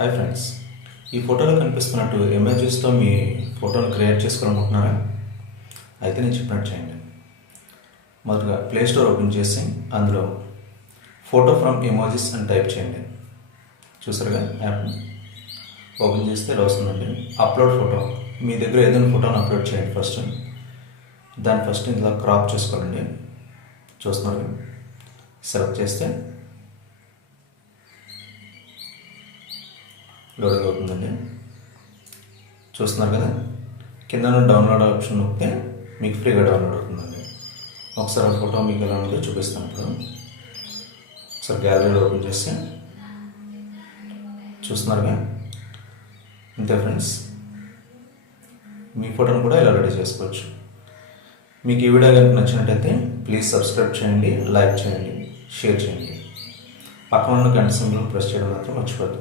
Hi friends, ఈ ఫోటోలో కనిపిస్తున్నట్టు ఇమేజెస్తో మీ ఫోటోను క్రియేట్ చేసుకోవాలనుకుంటున్నారా? అయితే నేను చెప్పినట్టు చేయండి. మొదటగా ప్లే స్టోర్ ఓపెన్ చేసి అందులో ఫోటో ఫ్రమ్ ఎమోజీస్ అని టైప్ చేయండి. చూసారుగా యాప్ని ఓపెన్ చేస్తే ఇలా వస్తుందండి. అప్లోడ్ ఫోటో, మీ దగ్గర ఏదైనా ఫోటోని అప్లోడ్ చేయండి. దాన్ని ఫస్ట్ ఇందులో క్రాప్ చేసుకోండి. చూస్తున్నారు, సెలెక్ట్ చేస్తే లోడింగ్ అవుతుందండి. చూస్తున్నారు కదా, కింద డౌన్లోడ్ ఆప్షన్ నొక్కితే మీకు ఫ్రీగా డౌన్లోడ్ అవుతుందండి. ఒకసారి ఆ ఫోటో మీకు ఎలా ఉందో చూపిస్తాను. ఇప్పుడు ఒకసారి గ్యాలరీలో ఓపెన్ చేస్తే చూస్తున్నారుగా, ఇంతే ఫ్రెండ్స్. మీ ఫోటోను కూడా ఇలా రెడీ చేసుకోవచ్చు. మీకు ఈ వీడియో కనుక నచ్చినట్టయితే ప్లీజ్ సబ్స్క్రైబ్ చేయండి, లైక్ చేయండి, షేర్ చేయండి. పక్కన ఉన్న గంట సింబల్ని ప్రెస్ చేయడం మాత్రం మర్చిపోద్దు.